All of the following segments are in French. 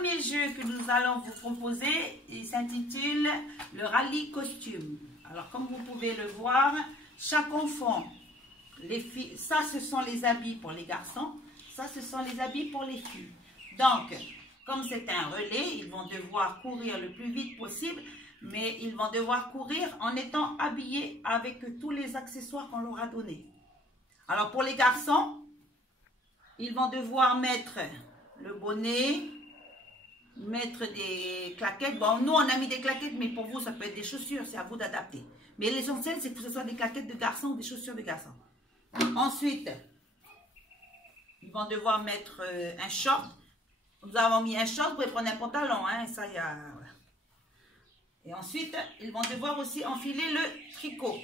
premier jeu que nous allons vous proposer, il s'intitule le rallye costume. Alors, comme vous pouvez le voir, chaque enfant, les filles, ça ce sont les habits pour les garçons, ça ce sont les habits pour les filles. Donc, comme c'est un relais, ils vont devoir courir le plus vite possible, mais ils vont devoir courir en étant habillés avec tous les accessoires qu'on leur a donnés. Alors, pour les garçons, ils vont devoir mettre le bonnet, mettre des claquettes. Bon, nous, on a mis des claquettes, mais pour vous, ça peut être des chaussures. C'est à vous d'adapter. Mais l'essentiel, c'est que ce soit des claquettes de garçons ou des chaussures de garçons. Ensuite, ils vont devoir mettre un short. Nous avons mis un short, vous pouvez prendre un pantalon. Hein, ça, y a... Et ensuite, ils vont devoir aussi enfiler le tricot.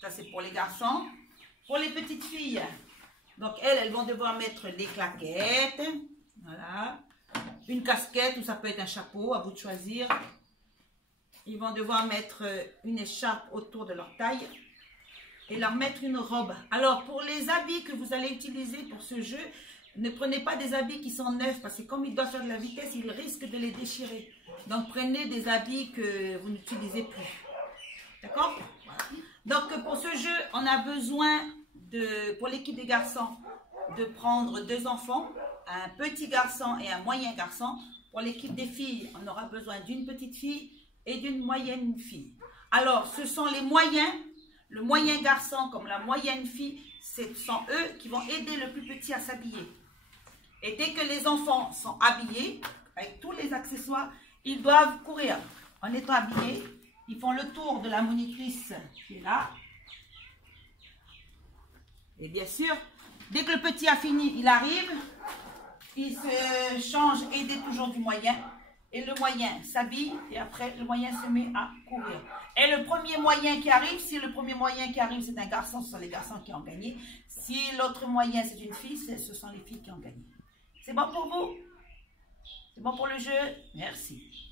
Ça, c'est pour les garçons. Pour les petites filles, donc elles vont devoir mettre des claquettes. Voilà. Une casquette ou ça peut être un chapeau, à vous de choisir. Ils vont devoir mettre une écharpe autour de leur taille et leur mettre une robe. Alors, pour les habits que vous allez utiliser pour ce jeu, ne prenez pas des habits qui sont neufs parce que comme ils doivent faire de la vitesse, ils risquent de les déchirer. Donc, prenez des habits que vous n'utilisez plus. D'accord? Voilà. Donc, pour ce jeu, on a besoin, pour l'équipe des garçons, de prendre 2 enfants, un petit garçon et un moyen garçon. Pour l'équipe des filles, on aura besoin d'une petite fille et d'une moyenne fille. Alors, ce sont les moyens, le moyen garçon comme la moyenne fille, ce sont eux qui vont aider le plus petit à s'habiller. Et dès que les enfants sont habillés, avec tous les accessoires, ils doivent courir. En étant habillés, ils font le tour de la monitrice qui est là. Et bien sûr, dès que le petit a fini, il arrive, il se change, aidé toujours du moyen. Et le moyen s'habille et après le moyen se met à courir. Et le premier moyen qui arrive, si le premier moyen qui arrive c'est un garçon, ce sont les garçons qui ont gagné. Si l'autre moyen c'est une fille, ce sont les filles qui ont gagné. C'est bon pour vous? C'est bon pour le jeu? Merci.